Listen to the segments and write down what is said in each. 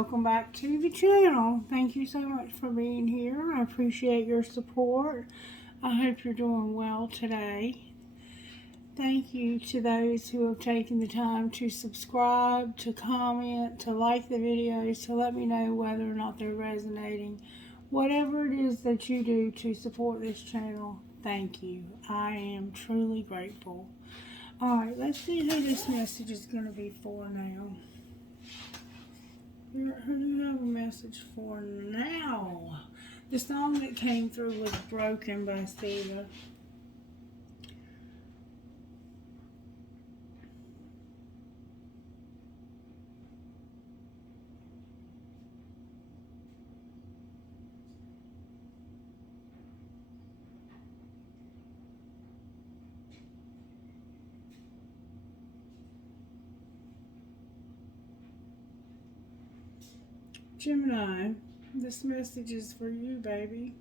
welcome back to the channel. Thank you so much for being here. I appreciate your support. I hope you're doing well today. Thank you to those who have taken the time to subscribe, to comment, to like the videos, to let me know whether or not they're resonating. Whatever it is that you do to support this channel, thank you. I am truly grateful. Alright, let's see who this message is going to be for now. Who do you have a message for now? The song that came through was Broken by Steva. Gemini, this message is for you, baby.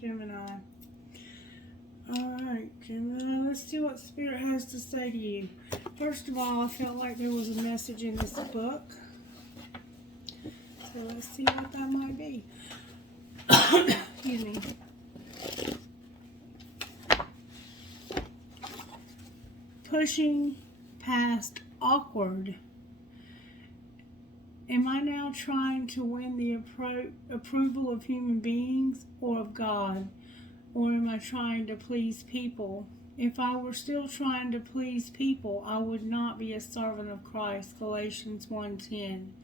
Gemini. Alright, Gemini, let's see what Spirit has to say to you. First of all, I felt like there was a message in this book. So let's see what that might be. Excuse me. Pushing past awkward. Am I now trying to win the approval of human beings or of God? Or am I trying to please people? If I were still trying to please people, I would not be a servant of Christ. Galatians 1:10.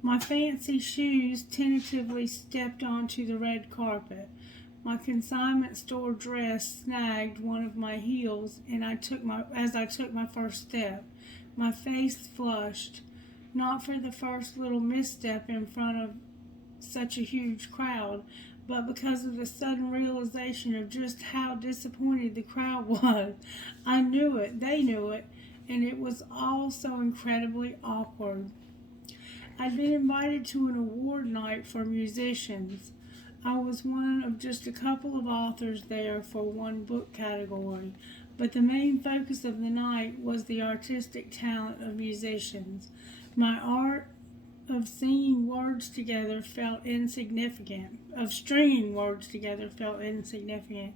My fancy shoes tentatively stepped onto the red carpet. My consignment store dress snagged one of my heels, and as I took my first step. My face flushed. Not for the first little misstep in front of such a huge crowd, but because of the sudden realization of just how disappointed the crowd was. I knew it, they knew it, and it was all so incredibly awkward. I'd been invited to an award night for musicians. I was one of just a couple of authors there for one book category, but the main focus of the night was the artistic talent of musicians. My art of singing words together felt insignificant, of stringing words together felt insignificant.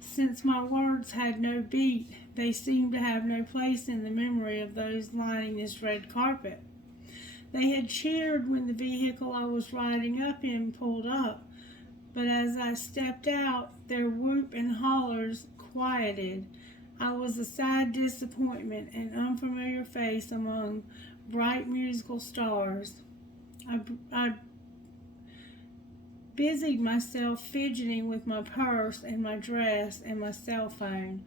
Since my words had no beat, they seemed to have no place in the memory of those lining this red carpet. They had cheered when the vehicle I was riding up in pulled up, but as I stepped out, their whoop and hollers quieted. I was a sad disappointment, an unfamiliar face among bright musical stars. I busied myself fidgeting with my purse and my dress and my cell phone.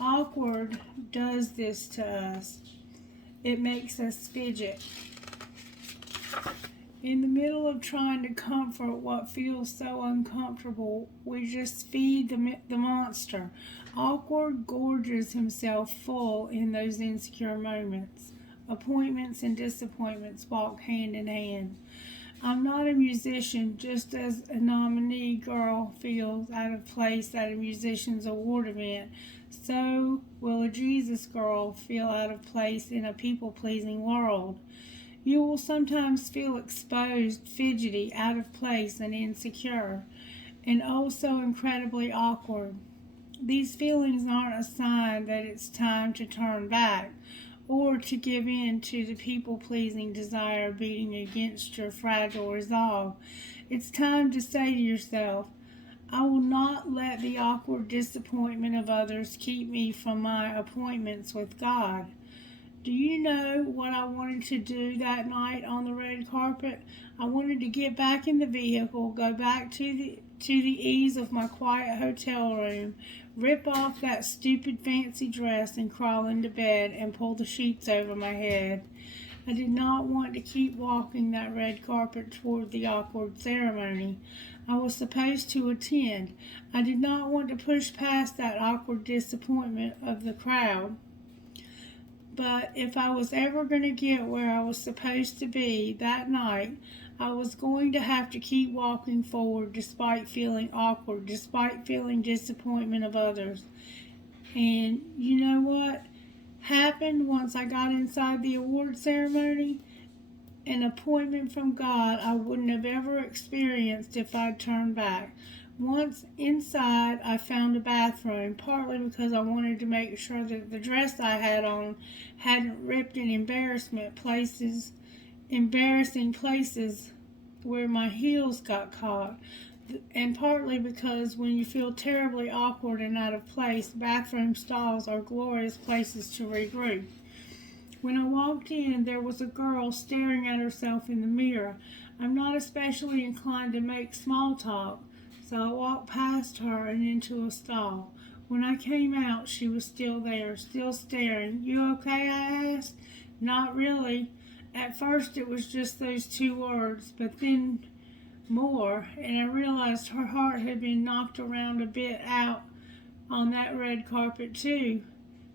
Awkward does this to us. It makes us fidget. In the middle of trying to comfort what feels so uncomfortable, we just feed the monster. Awkward gorges himself full in those insecure moments. Appointments and disappointments walk hand in hand. I'm not a musician, just as a nominee girl feels out of place at a musician's award event, so will a Jesus girl feel out of place in a people-pleasing world. You will sometimes feel exposed, fidgety, out of place, and insecure, and oh so incredibly awkward. These feelings aren't a sign that it's time to turn back, or to give in to the people-pleasing desire beating against your fragile resolve. It's time to say to yourself, I will not let the awkward disappointment of others keep me from my appointments with God. Do you know what I wanted to do that night on the red carpet? I wanted to get back in the vehicle, go back to the ease of my quiet hotel room, rip off that stupid fancy dress and crawl into bed and pull the sheets over my head. I did not want to keep walking that red carpet toward the awkward ceremony I was supposed to attend. I did not want to push past that awkward disappointment of the crowd. But if I was ever going to get where I was supposed to be that night, I was going to have to keep walking forward despite feeling awkward, despite feeling disappointment of others. And you know what happened once I got inside the award ceremony? an appointment from God I wouldn't have ever experienced if I'd turned back. Once inside, I found a bathroom, partly because I wanted to make sure that the dress I had on hadn't ripped in embarrassing places where my heels got caught, and partly because when you feel terribly awkward and out of place, bathroom stalls are glorious places to regroup. When I walked in, there was a girl staring at herself in the mirror. I'm not especially inclined to make small talk, so I walked past her and into a stall. When I came out, she was still there, still staring. "You okay?" I asked. "Not really." At first it was just those two words, but then more, and I realized her heart had been knocked around a bit out on that red carpet too.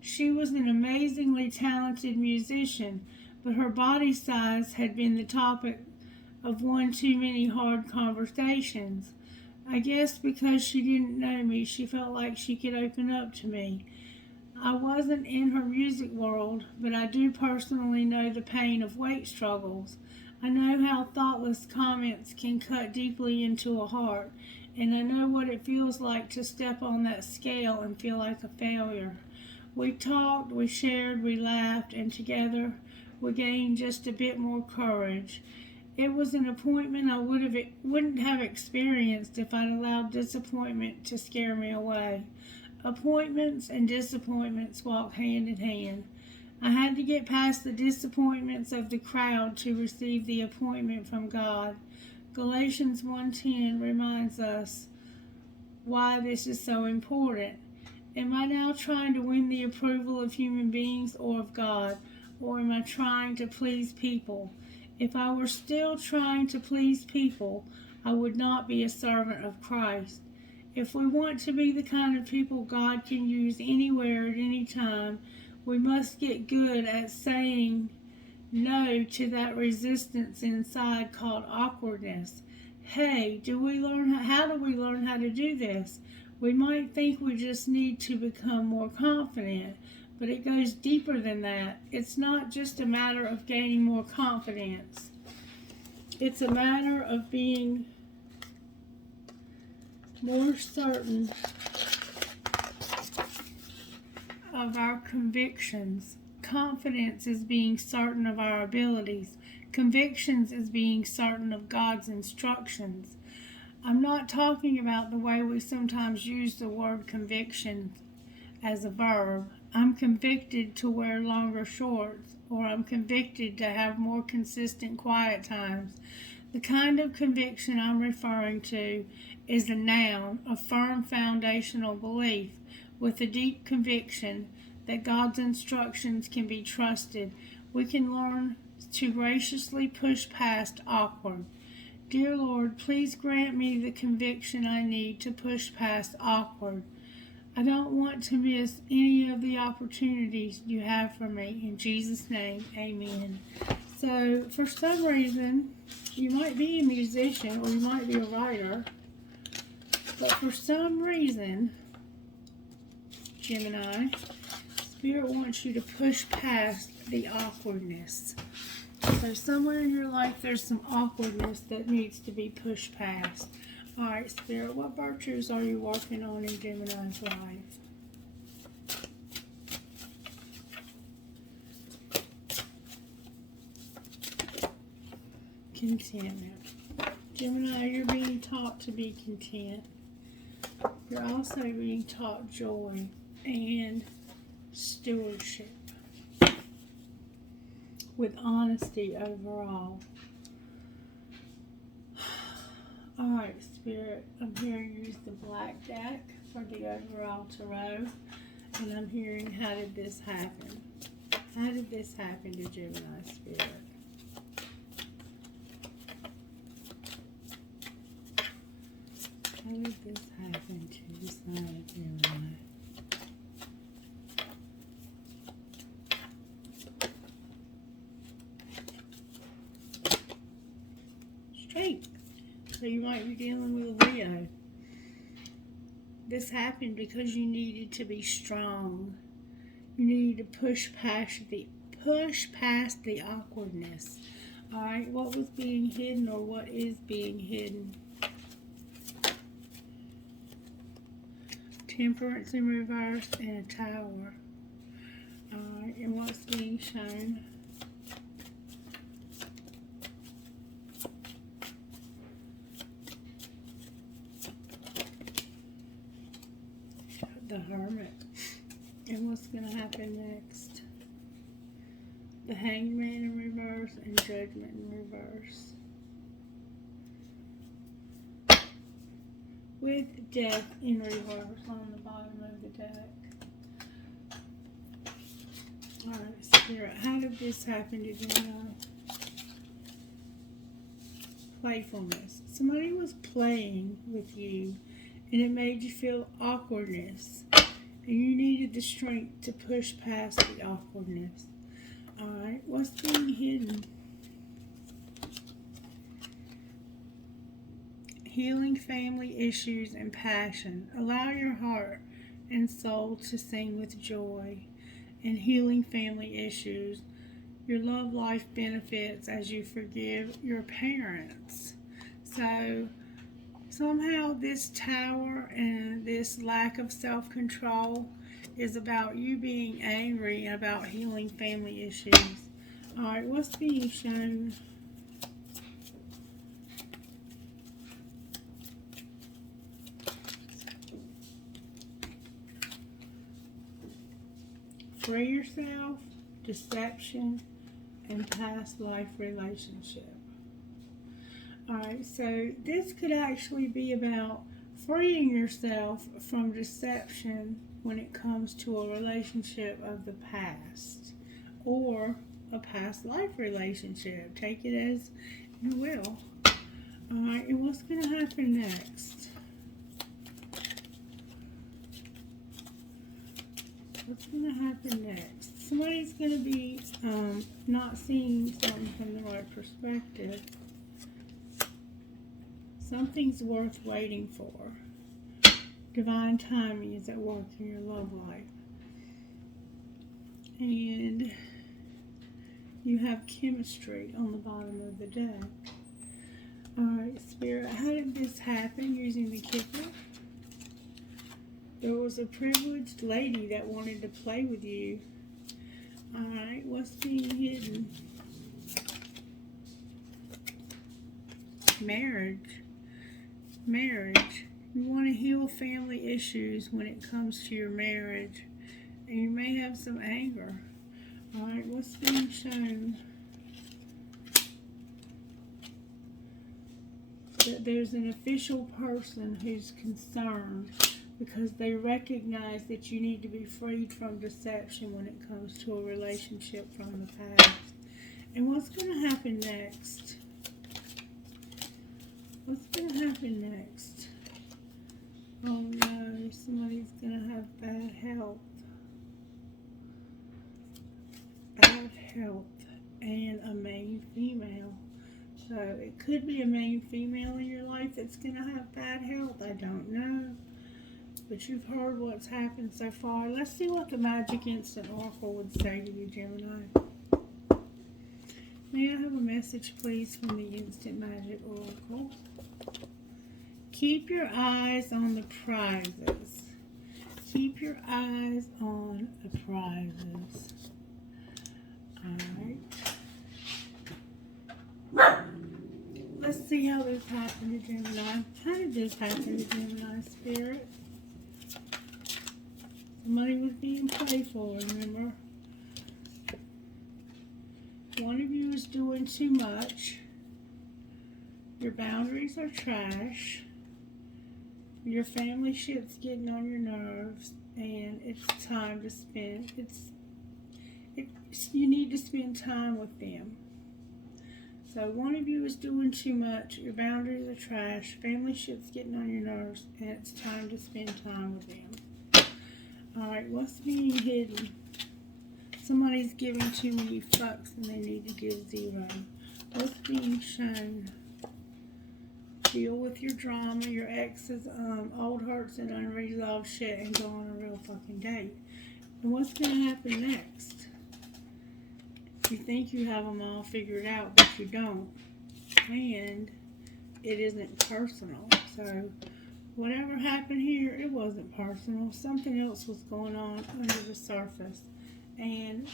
She was an amazingly talented musician, but her body size had been the topic of one too many hard conversations. I guess because she didn't know me, she felt like she could open up to me. I wasn't in her music world, but I do personally know the pain of weight struggles. I know how thoughtless comments can cut deeply into a heart, and I know what it feels like to step on that scale and feel like a failure. We talked, we shared, we laughed, and together we gained just a bit more courage. It was an appointment I wouldn't have experienced if I'd allowed disappointment to scare me away. Appointments and disappointments walk hand in hand. I had to get past the disappointments of the crowd to receive the appointment from God. Galatians 1:10 reminds us why this is so important. Am I now trying to win the approval of human beings or of God? Or am I trying to please people? If I were still trying to please people, I would not be a servant of Christ. If we want to be the kind of people God can use anywhere at any time, we must get good at saying no to that resistance inside called awkwardness. Hey, how do we learn how to do this? We might think we just need to become more confident, but it goes deeper than that. It's not just a matter of gaining more confidence. It's a matter of being more certain of our convictions. Confidence is being certain of our abilities. Convictions is being certain of God's instructions. I'm not talking about the way we sometimes use the word conviction as a verb. I'm convicted to wear longer shorts, or I'm convicted to have more consistent quiet times. The kind of conviction I'm referring to is a noun, a firm foundational belief with a deep conviction that God's instructions can be trusted. We can learn to graciously push past awkward. Dear Lord, please grant me the conviction I need to push past awkward. I don't want to miss any of the opportunities you have for me. In Jesus' name, amen. So, for some reason, you might be a musician or you might be a writer, but for some reason, Gemini, Spirit wants you to push past the awkwardness. So somewhere in your life there's some awkwardness that needs to be pushed past. Alright, Spirit, what virtues are you working on in Gemini's life? Contentment. Gemini, you're being taught to be content. You're also being taught joy and stewardship with honesty overall. Alright, Spirit, I'm hearing use the black deck for the overall tarot, and I'm hearing, how did this happen? How did this happen to Gemini, Spirit? How did this happen to the sign of Gemini? Straight. So you might be dealing with a Leo. This happened because you needed to be strong. You needed to push past the awkwardness. Alright, what was being hidden or what is being hidden? Temperance in reverse and a Tower. Alright, and what's being shown? The Hermit. And what's going to happen next? The Hangman in reverse and Judgment in reverse. With Death in reverse on the bottom of the deck. Alright, Spirit, how did this happen to Gemini? Playfulness. Somebody was playing with you and it made you feel awkwardness. And you needed the strength to push past the awkwardness. Alright, what's being hidden? Healing family issues and passion. Allow your heart and soul to sing with joy. And healing family issues. Your love life benefits as you forgive your parents. So, somehow this Tower and this lack of self-control is about you being angry and about healing family issues. Alright, what's being shown? Free yourself, deception, and past life relationship. Alright, so this could actually be about freeing yourself from deception when it comes to a relationship of the past or a past life relationship. Take it as you will. Alright, and what's going to happen next? What's going to happen next? Somebody's going to be not seeing something from the right perspective. Something's worth waiting for. Divine timing is at work in your love life. And you have chemistry on the bottom of the deck. Alright, Spirit, how did this happen using the Kipper? There was a privileged lady that wanted to play with you. Alright, what's being hidden? Marriage. Marriage. You want to heal family issues when it comes to your marriage. And you may have some anger. Alright, what's being shown? That there's an official person who's concerned because they recognize that you need to be freed from deception when it comes to a relationship from the past. And what's going to happen next? What's going to happen next? Oh no, somebody's going to have bad health. Bad health and a main female. So it could be a main female in your life that's going to have bad health. I don't know. But you've heard what's happened so far. Let's see what the Magic Instant Oracle would say to you, Gemini. May I have a message, please, from the Instant Magic Oracle? Keep your eyes on the prizes. Keep your eyes on the prizes. Alright. Let's see how this happened to Gemini. How did this happen to Gemini, Spirit? Somebody was being playful, remember? One of you is doing too much. Your boundaries are trash. Your family shit's getting on your nerves. And it's time to spend, you need to spend time with them. So one of you is doing too much. Your boundaries are trash. Family shit's getting on your nerves. And it's time to spend time with them. Alright, what's being hidden? Somebody's giving too many fucks and they need to give 0. What's being shown? Deal with your drama, your ex's old hurts and unresolved shit and go on a real fucking date. And what's going to happen next? You think you have them all figured out, but you don't. And it isn't personal. So whatever happened here, it wasn't personal. Something else was going on under the surface. And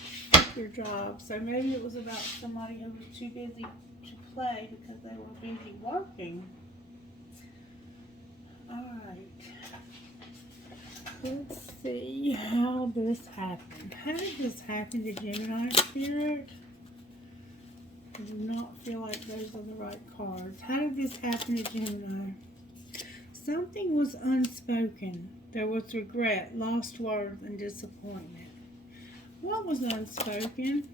your job. So maybe it was about somebody who was too busy to play because they were busy working. Alright. Let's see how this happened. How did this happen to Gemini Spirit? I do not feel like those are the right cards. How did this happen to Gemini? Something was unspoken. There was regret, lost words, and disappointment. What was unspoken?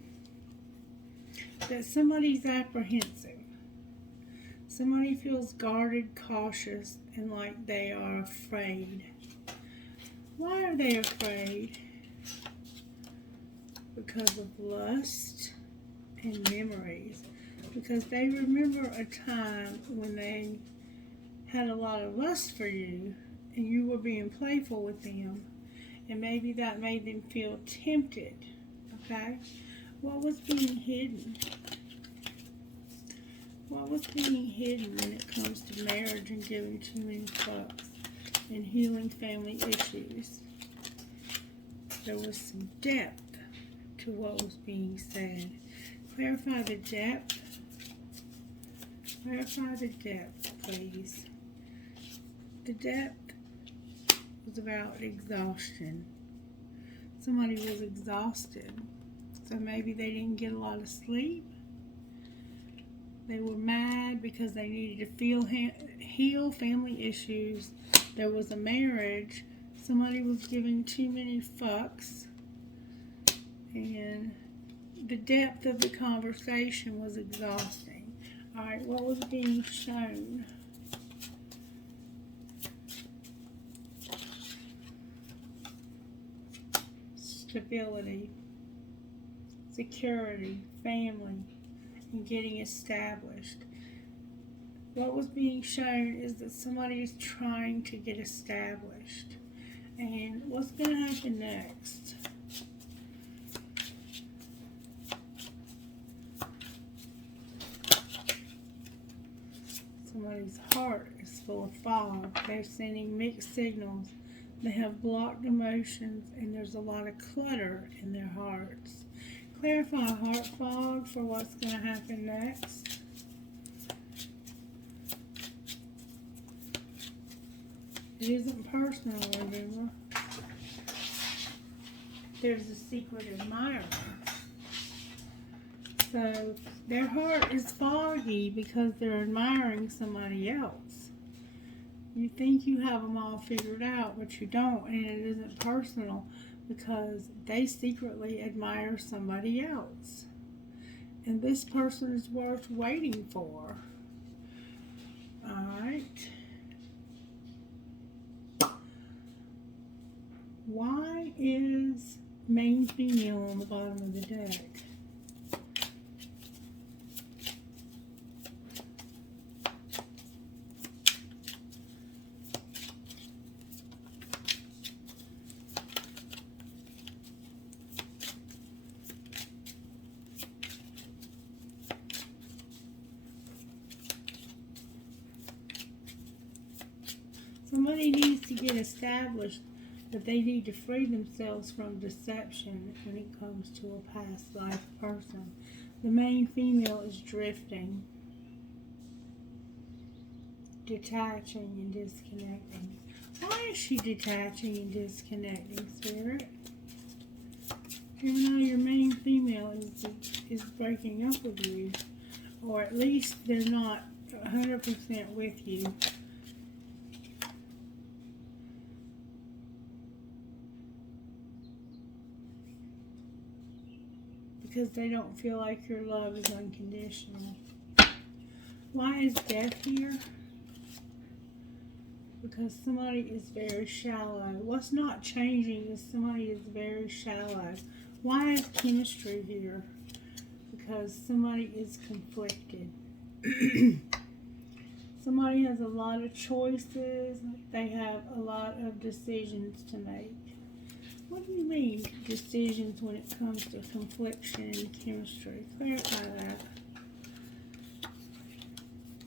That somebody's apprehensive. Somebody feels guarded, cautious, and like they are afraid. Why are they afraid? Because of lust and memories. Because they remember a time when they had a lot of lust for you and you were being playful with them. And maybe that made them feel tempted. Okay? What was being hidden? What was being hidden when it comes to marriage and giving too many fucks and healing family issues? There was some depth to what was being said. Clarify the depth. Clarify the depth, please. The depth was about exhaustion. Somebody was exhausted. So maybe they didn't get a lot of sleep. They were mad because they needed to heal family issues. There was a marriage. Somebody was giving too many fucks. And the depth of the conversation was exhausting. Alright, what was being shown? Stability, security, family, and getting established. What was being shown is that somebody is trying to get established. And what's going to happen next? Somebody's heart is full of fog. They're sending mixed signals. They have blocked emotions, and there's a lot of clutter in their hearts. Clarify heart fog for what's going to happen next. It isn't personal, remember. There's a secret admirer. So their heart is foggy because they're admiring somebody else. You think you have them all figured out, but you don't, and it isn't personal because they secretly admire somebody else. And this person is worth waiting for. Alright. Why is main female on the bottom of the deck? Somebody needs to get established, but they need to free themselves from deception when it comes to a past life person. The main female is drifting, detaching and disconnecting. Why is she detaching and disconnecting, Spirit? Gemini, your main female is breaking up with you, or at least they're not 100% with you. Because they don't feel like your love is unconditional. Why is death here? Because somebody is very shallow. What's not changing is somebody is very shallow. Why is chemistry here? Because somebody is conflicted. Somebody has a lot of choices. They have a lot of decisions to make. What do you mean, decisions when it comes to confliction and chemistry? Clarify that.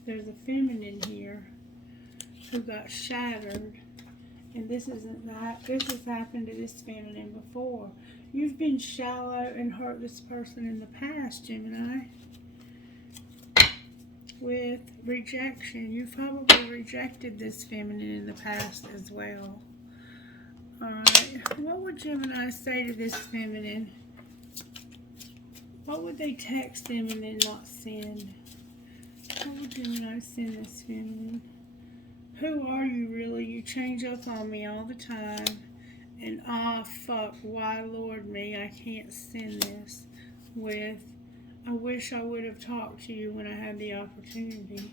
There's a feminine here who got shattered, and this isn't that. This has happened to this feminine before. You've been shallow and hurt this person in the past, Gemini, with rejection. You've probably rejected this feminine in the past as well. Alright, what would Gemini say to this feminine? What would they text them and then not send? What would Gemini send this feminine? Who are you really? You change up on me all the time. And fuck, why Lord me, I can't send this. With, I wish I would have talked to you when I had the opportunity.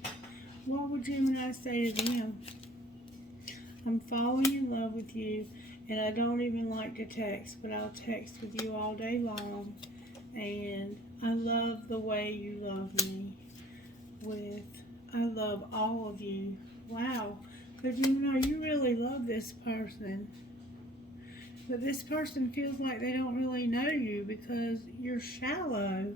What would Gemini say to them? I'm falling in love with you, and I don't even like to text, but I'll text with you all day long. And I love the way you love me. With, I love all of you. Wow. But you really love this person. But this person feels like they don't really know you because you're shallow.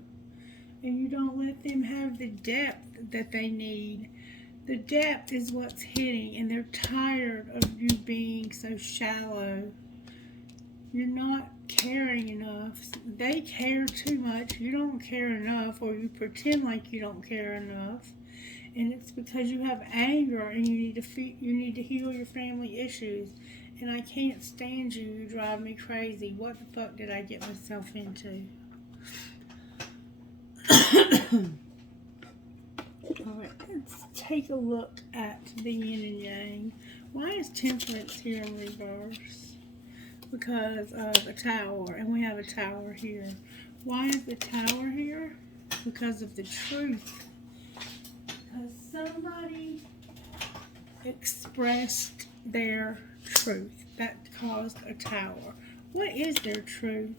And you don't let them have the depth that they need. The depth is what's hitting, and they're tired of you being so shallow. You're not caring enough. They care too much. You don't care enough, or you pretend like you don't care enough. And it's because you have anger, and you need to heal your family issues. And I can't stand you. You drive me crazy. What the fuck did I get myself into? Alright, let's take a look at the yin and yang. Why is temperance here in reverse? Because of a tower, and we have a tower here. Why is the tower here? Because of the truth. Because somebody expressed their truth. That caused a tower. What is their truth?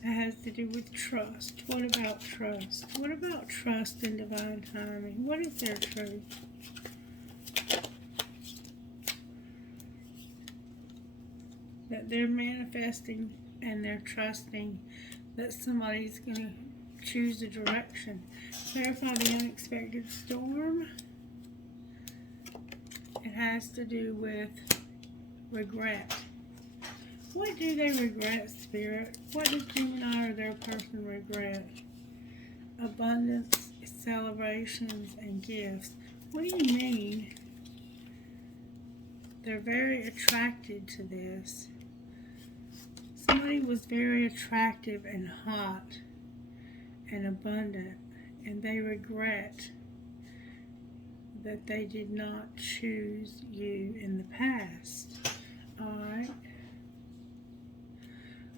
It has to do with trust. What about trust? What about trust in divine timing? What is their truth? That they're manifesting and they're trusting that somebody's going to choose a direction. Clarify the unexpected storm. It has to do with regret. What do they regret, Spirit? What does Gemini or their person regret? Abundance, celebrations, and gifts. What do you mean? They're very attracted to this. Somebody was very attractive and hot and abundant, and they regret that they did not choose you in the past. Alright.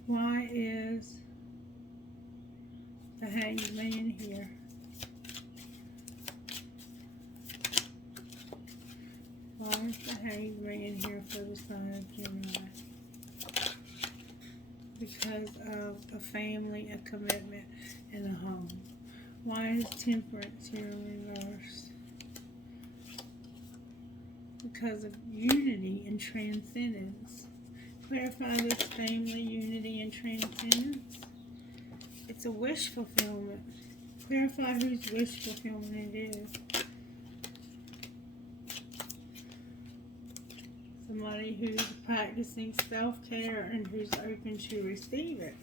Why is the Hanged Man here? Why is the Hanged Man here for the sign of Gemini? Because of a family, a commitment, and a home. Why is Temperance here in reverse? Because of unity and transcendence. Clarify this family, unity, and transcendence. It's a wish fulfillment. Clarify whose wish fulfillment it is. Somebody who's practicing self-care and who's open to receive it.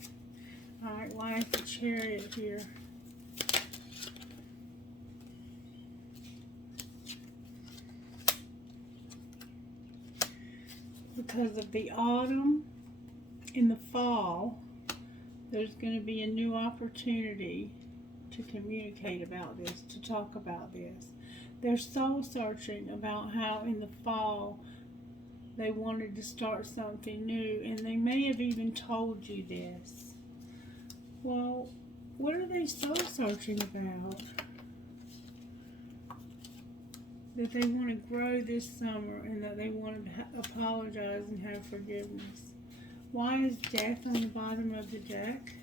Alright, why is the Chariot here? Because of the autumn, in the fall, there's going to be a new opportunity to communicate about this, to talk about this. They're soul searching about how in the fall they wanted to start something new, and they may have even told you this. Well, what are they soul searching about? That they want to grow this summer, and that they want to apologize and have forgiveness. Why is Death on the bottom of the deck?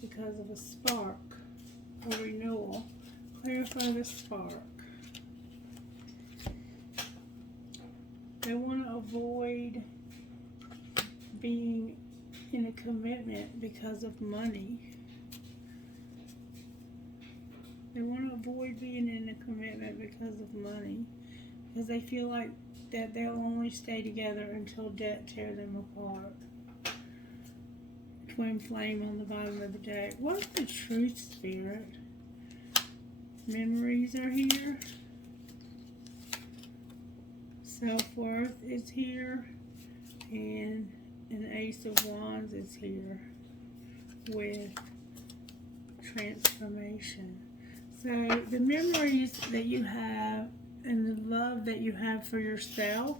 Because of a spark, a renewal. Clarify the spark. They want to avoid being in a commitment because of money. They want to avoid being in a commitment because of money. Because they feel like that they'll only stay together until debt tear them apart. Twin flame on the bottom of the deck. What's the truth, Spirit? Memories are here. Self-worth is here. And an Ace of Wands is here with transformation. So the memories that you have and the love that you have for yourself,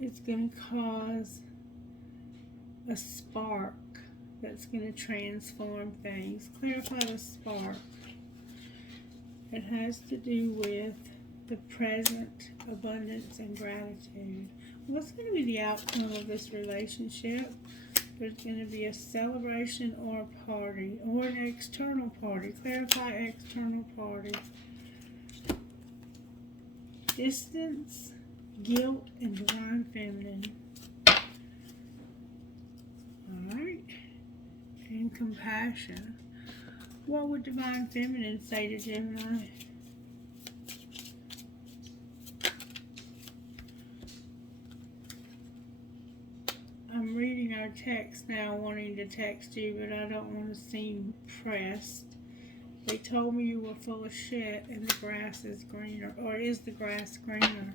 it's going to cause a spark that's going to transform things. Clarify the spark. It has to do with the present, abundance, and gratitude. What's going to be the outcome of this relationship? There's going to be a celebration or a party or an external party. Clarify external party. Distance, guilt, and divine feminine. Alright. And compassion. What would divine feminine say to Gemini? I'm reading our text now, wanting to text you, but I don't want to seem pressed. They told me you were full of shit and the grass is greener. Or is the grass greener?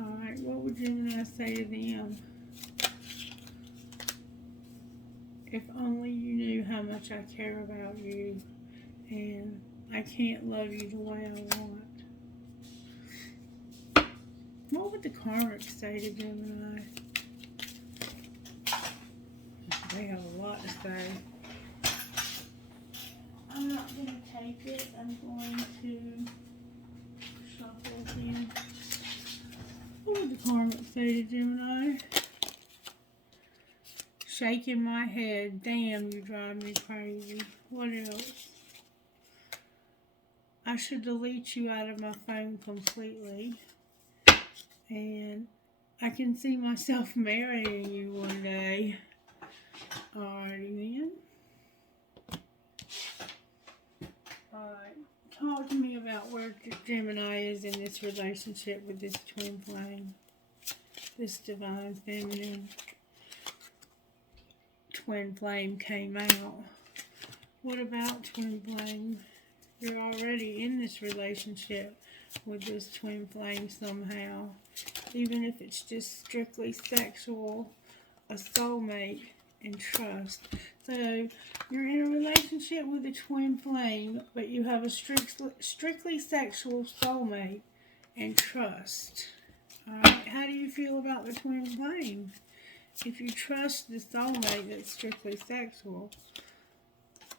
Alright, what would Gemini say to them? If only you knew how much I care about you and I can't love you the way I want. What would the karmic say to Gemini? They have a lot to say. I'm not going to take it. I'm going to shuffle again. What would the karmic say to Gemini? Shaking my head. Damn, you drive me crazy. What else? I should delete you out of my phone completely. And I can see myself marrying you one day. Alrighty then. Alright. Talk to me about where Gemini is in this relationship with this twin flame. This divine feminine. Twin flame came out. What about twin flame? You're already in this relationship with this twin flame somehow. Even if it's just strictly sexual, a soulmate, and trust. So you're in a relationship with a twin flame, but you have a strictly sexual soulmate and trust. Alright, how do you feel about the twin flame? If you trust the soulmate that's strictly sexual,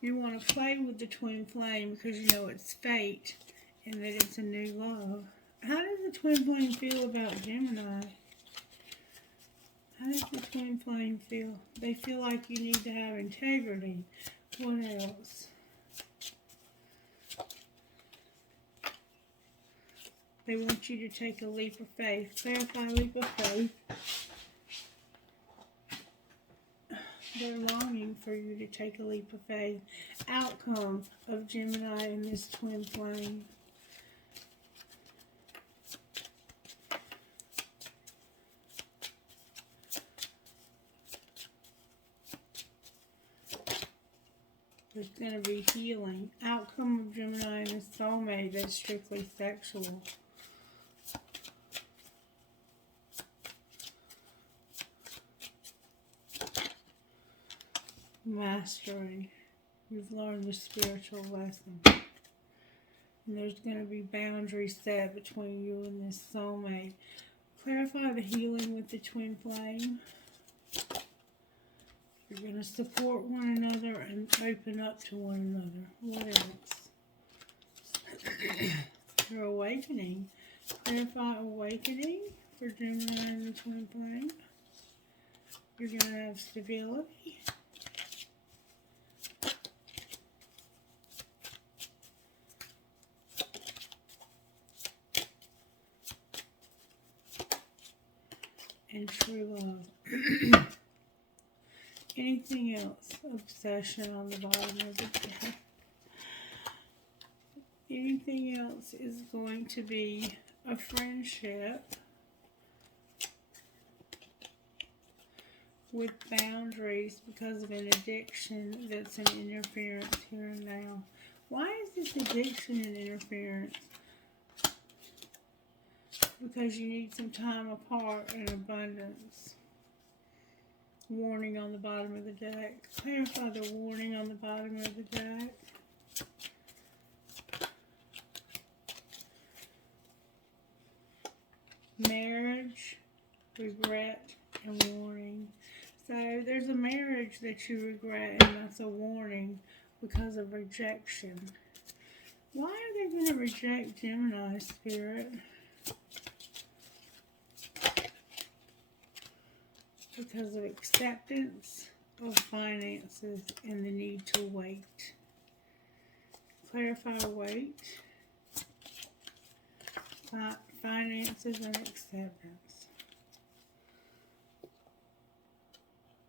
you want to play with the twin flame because you know it's fate and that it's a new love. How does the twin flame feel about Gemini? How does the twin flame feel? They feel like you need to have integrity. What else? They want you to take a leap of faith. Clarify leap of faith. They're longing for you to take a leap of faith. Outcome of Gemini and this twin flame. There's going to be healing. Outcome of Gemini and his soulmate that's strictly sexual. Mastery. You've learned the spiritual lesson. And there's going to be boundaries set between you and this soulmate. Clarify the healing with the twin flame. You're going to support one another and open up to one another. What else? Your awakening. Clarify awakening for Gemini and the twin flame. You're going to have stability. and true love. Anything else? Obsession on the bottom of the deck. Anything else is going to be a friendship with boundaries because of an addiction that's an interference here and now. Why is this addiction an interference? Because you need some time apart and abundance. Warning on the bottom of the deck. Clarify the warning on the bottom of the deck. Marriage, regret, and warning. So there's a marriage that you regret, and that's a warning because of rejection. Why are they going to reject Gemini, Spirit? Because of acceptance of finances and the need to wait. Clarify wait. Finances and acceptance.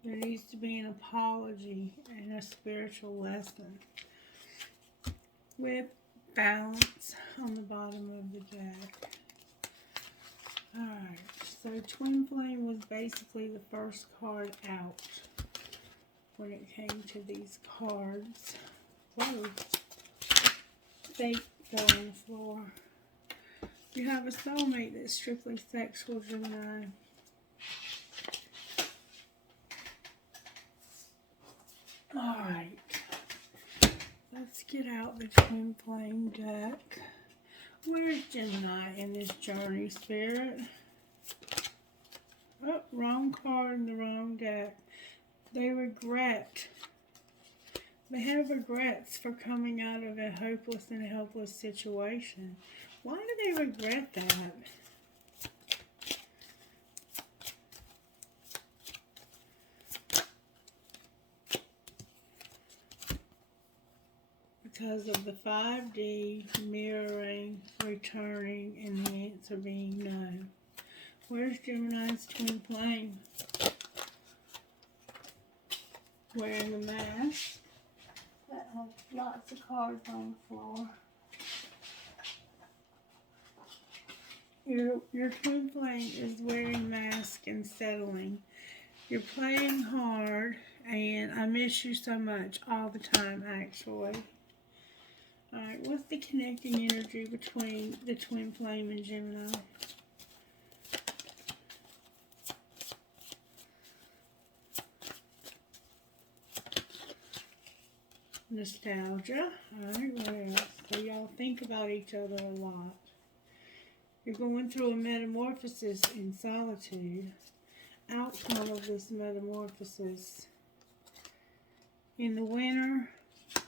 There needs to be an apology and a spiritual lesson with balance on the bottom of the deck. Alright, so Twin Flame was basically the first card out when it came to these cards. Whoa. Fate fell on the floor. You have a soulmate that's strictly sexual, Gemini. Alright. Let's get out the Twin Flame deck. Where's Gemini in this journey, Spirit? Oh, wrong card in the wrong deck. They regret. They have regrets for coming out of a hopeless and helpless situation. Why do they regret that? Because of the 5D, mirroring, returning, and the answer being no. Where's Gemini's Twin Flame? Wearing a mask. That has lots of cards on the floor. Your Twin Flame is wearing a mask and settling. You're playing hard, and I miss you so much all the time, actually. Alright, what's the connecting energy between the Twin Flame and Gemini? Nostalgia. Alright, what else? So y'all think about each other a lot. You're going through a metamorphosis in solitude. Outcome of this metamorphosis. In the winter,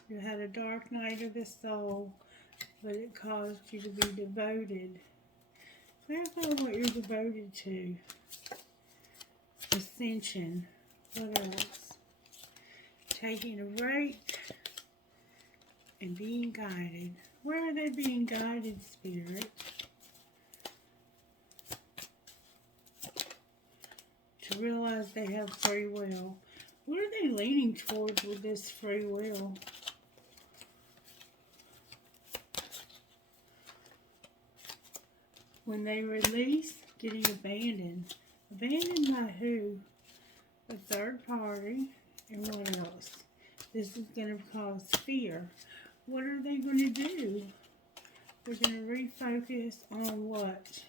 you had a dark night of the soul, but it caused you to be devoted. Clarify what you're devoted to. Ascension. What else? Taking a break and being guided. Where are they being guided, Spirit? To realize they have free will. What are they leaning towards with this free will? When they release, getting abandoned. Abandoned by who? A third party. And what else? This is going to cause fear. What are they going to do? They're going to refocus on what?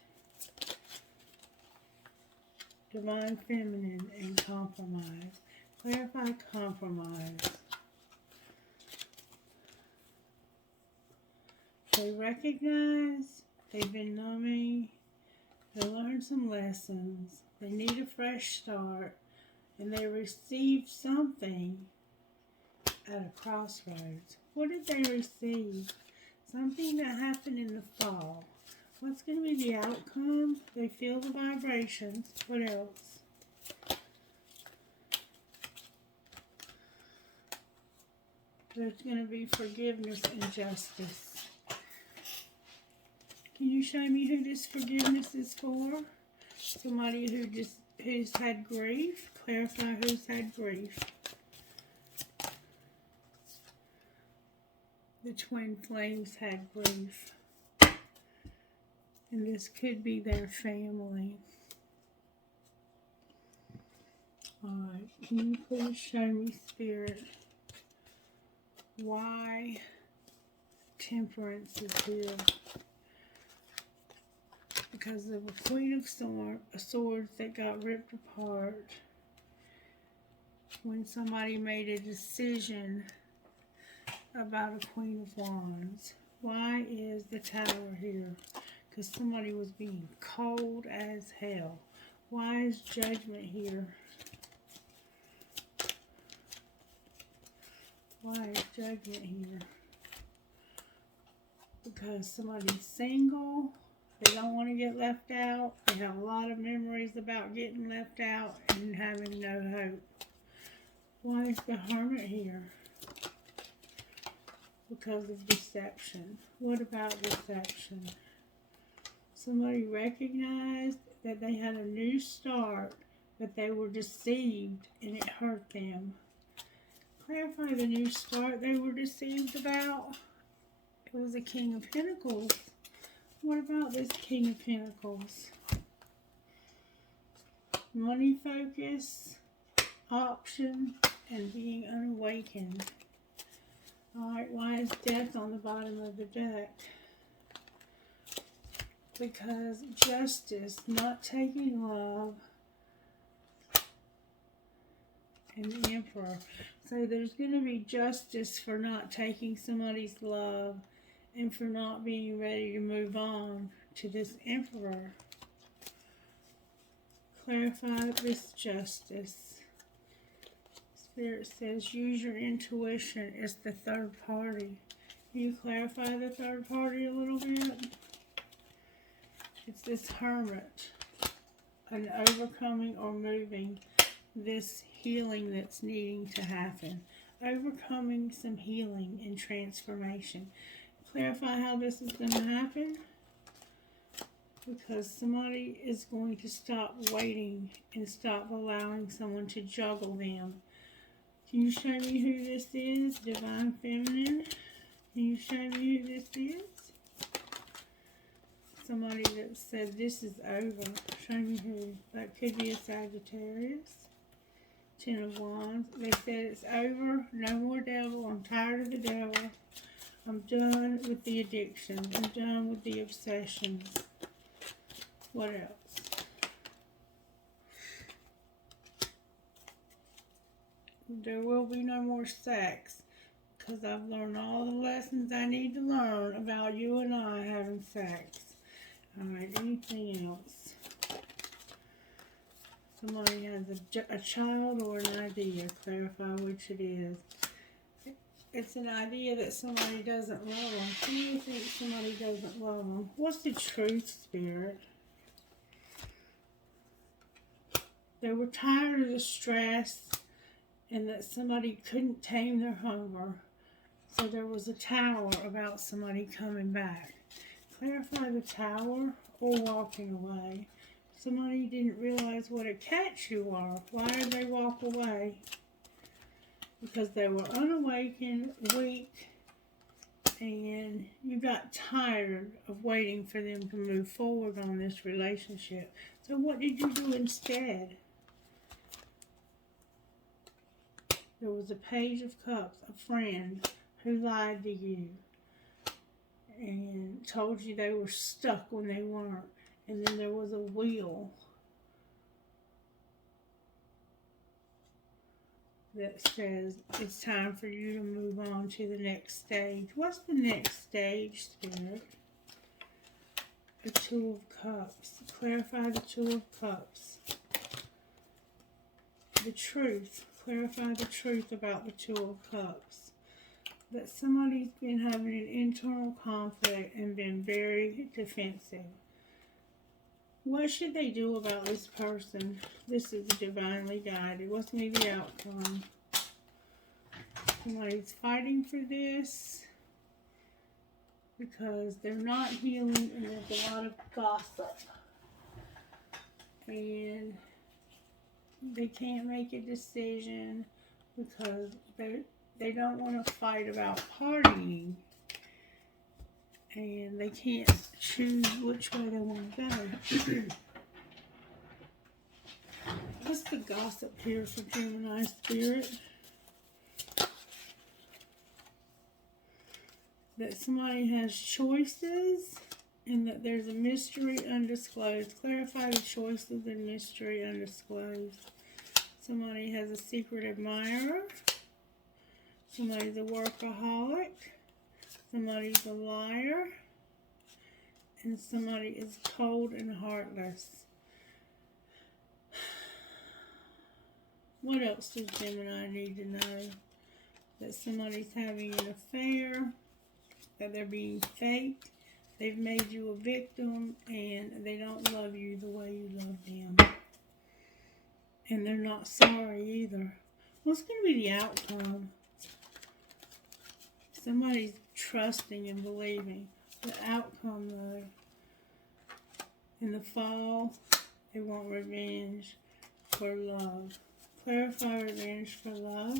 Divine Feminine and compromise. Clarify compromise. They recognize they've been numbing. They learned some lessons. They need a fresh start. And they received something at a crossroads. What did they receive? Something that happened in the fall. What's going to be the outcome? They feel the vibrations. What else? There's going to be forgiveness and justice. Can you show me who this forgiveness is for? Somebody who just who's had grief. Clarify who's had grief. The twin flames had grief. And this could be their family. Alright, can you please show me, Spirit, why Temperance is here? Because of a Queen of Swords that got ripped apart when somebody made a decision about a Queen of Wands. Why is the Tower here? Because somebody was being cold as hell. Why is Judgment here? Why is Judgment here? Because somebody's single. They don't want to get left out. They have a lot of memories about getting left out and having no hope. Why is the Hermit here? Because of deception. What about deception? Somebody recognized that they had a new start, but they were deceived and it hurt them. Clarify the new start they were deceived about. It was a King of Pentacles. What about this King of Pentacles? Money focus, option, and being unawakened. Alright, why is Death on the bottom of the deck? Because justice, not taking love, and the Emperor. So there's going to be justice for not taking somebody's love and for not being ready to move on to this Emperor. Clarify this justice. Spirit says use your intuition. It's the third party. Can you clarify the third party a little bit? It's this Hermit. An overcoming or moving this healing that's needing to happen. Overcoming some healing and transformation. Clarify how this is going to happen. Because somebody is going to stop waiting and stop allowing someone to juggle them. Can you show me who this is? Divine Feminine. Can you show me who this is? Somebody that said this is over. Show me who. That could be a Sagittarius. Ten of Wands. They said it's over. No more devil. I'm tired of the devil. I'm done with the addiction. I'm done with the obsessions. What else? There will be no more sex. Because I've learned all the lessons I need to learn about you and I having sex. Alright, anything else? Somebody has a child or an idea. Clarify which it is. It's an idea that somebody doesn't love them. Who do you think somebody doesn't love them? What's the truth, Spirit? They were tired of the stress and that somebody couldn't tame their hunger. So there was a tower about somebody coming back. Clarify the Tower or walking away. Somebody didn't realize what a catch you are. Why did they walk away? Because they were unawakened, weak, and you got tired of waiting for them to move forward on this relationship. So what did you do instead? There was a Page of Cups, a friend who lied to you and told you they were stuck when they weren't. And then there was a wheel that says it's time for you to move on to the next stage. What's the next stage, Spirit? The Two of Cups. Clarify the Two of Cups. The truth. Clarify the truth about the Two of Cups. That somebody's been having an internal conflict and been very defensive. What should they do about this person? This is divinely guided. What's going to be the outcome? Somebody's fighting for this because they're not healing and there's a lot of gossip. And They can't make a decision because they don't want to fight about partying. And they can't choose which way they want to go. What's the gossip here for Gemini spirit? That somebody has choices and that there's a mystery undisclosed. Clarify the choices and mystery undisclosed. Somebody has a secret admirer. Somebody's a workaholic. Somebody's a liar. And somebody is cold and heartless. What else does Gemini need to know? That somebody's having an affair. That they're being faked. They've made you a victim. And they don't love you the way you love them. And they're not sorry either. What's going to be the outcome? Somebody's trusting and believing. The outcome, though, in the fall, they want revenge for love. Clarify revenge for love.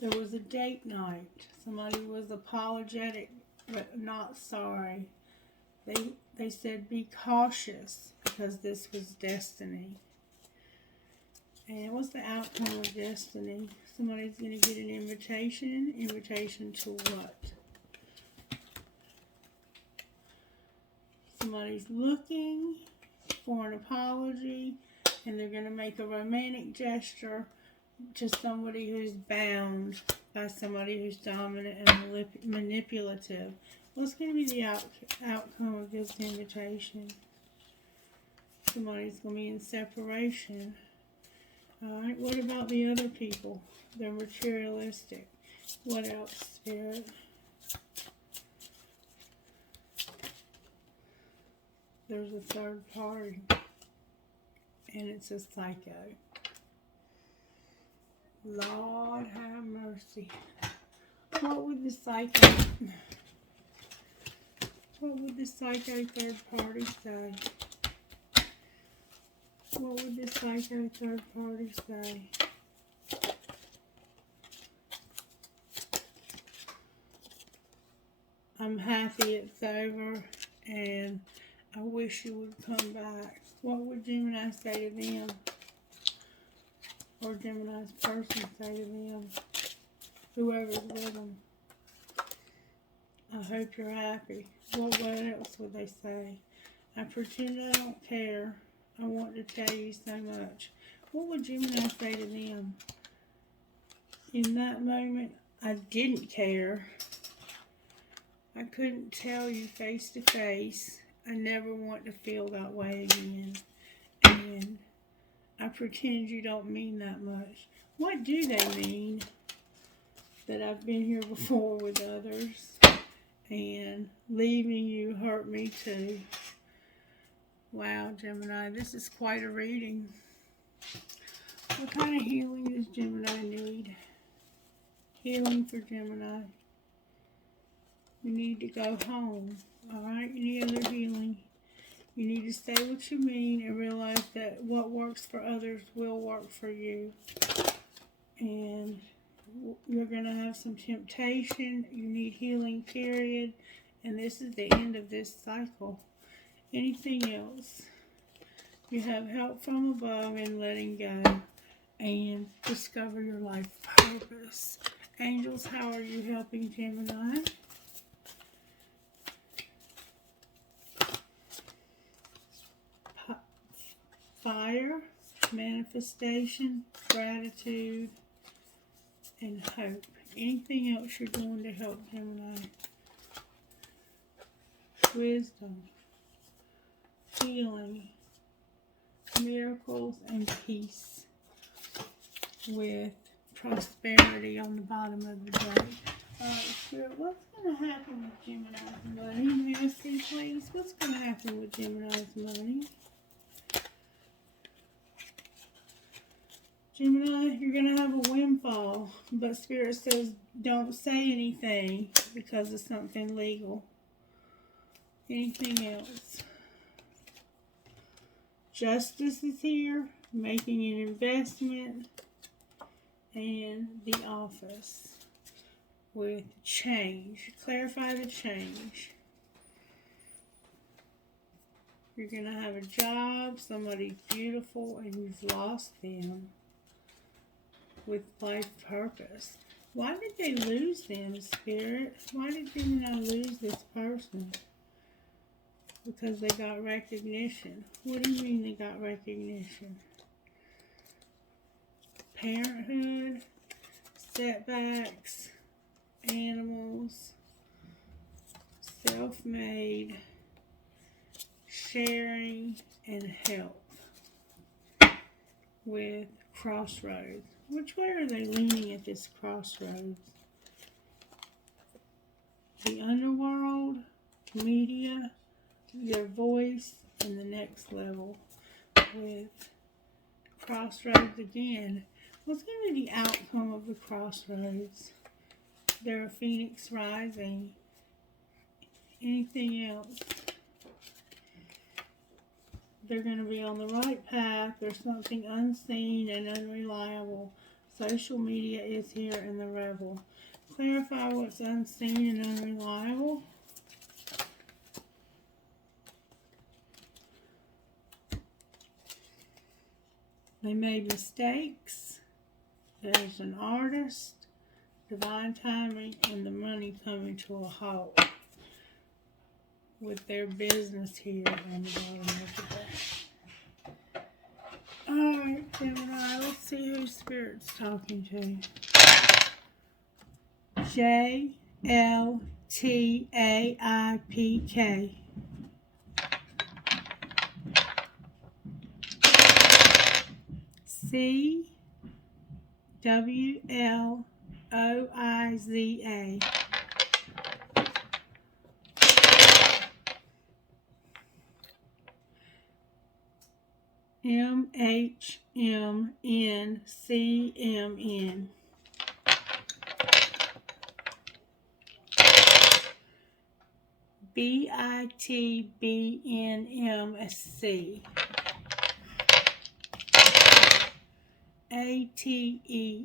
There was a date night. Somebody was apologetic but not sorry. They said be cautious because this was destiny. And what's the outcome of destiny? Somebody's going to get an invitation. Invitation to what? Somebody's looking for an apology, and they're going to make a romantic gesture to somebody who's bound by somebody who's dominant and manipulative. What's going to be the outcome of this invitation? Somebody's going to be in separation. Alright, what about the other people? They're materialistic. What else, Spirit? There's a third party. And it's a psycho. Lord have mercy. What would the psycho third party say? What would the psycho third party say? I'm happy it's over and I wish you would come back. What would Gemini say to them? Or Gemini's person say to them? Whoever's with them. I hope you're happy. What else would they say? I pretend I don't care. I want to tell you so much. What would Gemini say to them? In that moment, I didn't care. I couldn't tell you face to face. I never want to feel that way again. And I pretend you don't mean that much. What do they mean? That I've been here before with others. And leaving you hurt me too. Wow, Gemini, this is quite a reading. What kind of healing does Gemini need? Healing for Gemini. You need to go home. Alright, you need other healing. You need to say what you mean and realize that what works for others will work for you. And you're going to have some temptation. You need healing, period. And this is the end of this cycle. Anything else? You have help from above and letting go. And discover your life purpose. Angels, how are you helping Gemini? Fire, manifestation, gratitude, and hope. Anything else you're doing to help Gemini? Wisdom, healing, miracles, and peace with prosperity on the bottom of the day. Spirit, what's going to happen with Gemini's money? May I see, please? What's going to happen with Gemini's money? Gemini, you're going to have a windfall, but Spirit says don't say anything because of something legal. Anything else? Justice is here, making an investment, and the Office with change. Clarify the change. You're going to have a job, somebody's beautiful, and you've lost them with life purpose. Why did they lose them, Spirit? Why did Gemini lose this person? Because they got recognition. What do you mean they got recognition? Parenthood, setbacks, animals, self-made, sharing, and health with crossroads. Which way are they leaning at this crossroads? The underworld, media, their voice, and the next level with crossroads again. What's going to be the outcome of the crossroads? They're a phoenix rising. Anything else? They're going to be on the right path. There's something unseen and unreliable. Social media is here in the rebel. Clarify what's unseen and unreliable. They made mistakes. There's an artist, divine timing, and the money coming to a halt with their business here on the bottom of the deck. Alright, Gemini, let's see who Spirit's talking to. JLTAIPK. CWLOIZA. MHMNCMN. BITBNMC. ATELMPB.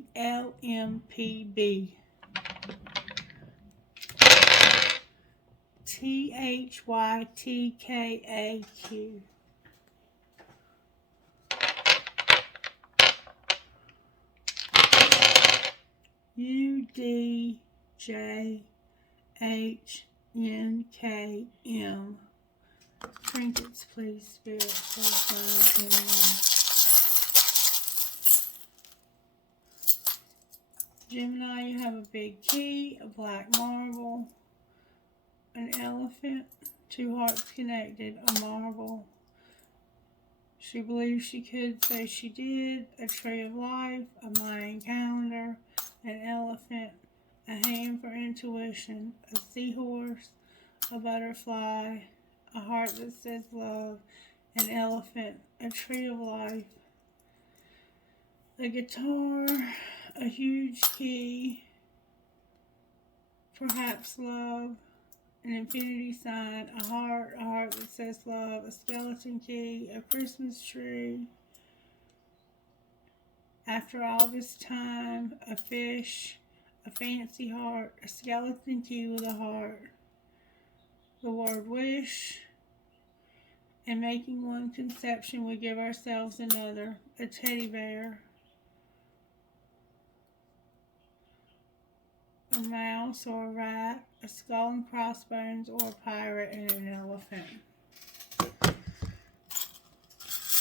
THYTKAQ. UDJHNKM. Trinkets, please, Spirit. Gemini, you have a big key, a black marble, an elephant, two hearts connected, a marble. She believes she could, say she did, a tree of life, a Mayan calendar, an elephant, a hand for intuition, a seahorse, a butterfly, a heart that says love, an elephant, a tree of life, a guitar, a huge key, perhaps love, an infinity sign, a heart that says love, a skeleton key, a Christmas tree. After all this time, a fish, a fancy heart, a skeleton key with a heart, the word wish, and making one conception, we give ourselves another, a teddy bear, a mouse or a rat, a skull and crossbones, or a pirate and an elephant.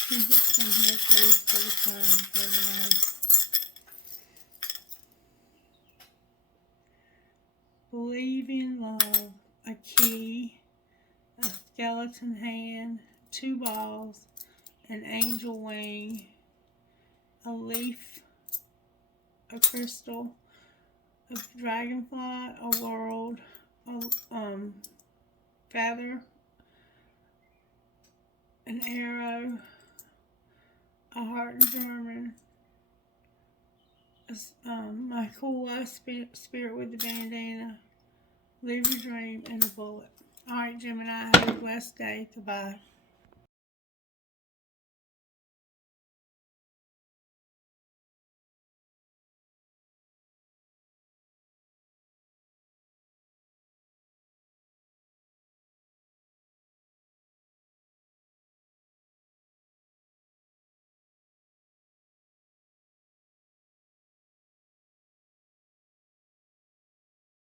Can you get some here, please, for the sign of Gemini? Believe in love, a key, a skeleton hand, two balls, an angel wing, a leaf, a crystal, a dragonfly, a world, a feather, an arrow, a heart in German, my cool life spirit with the bandana, live your dream, and a bullet. Alright, Gemini, have a blessed day. Goodbye.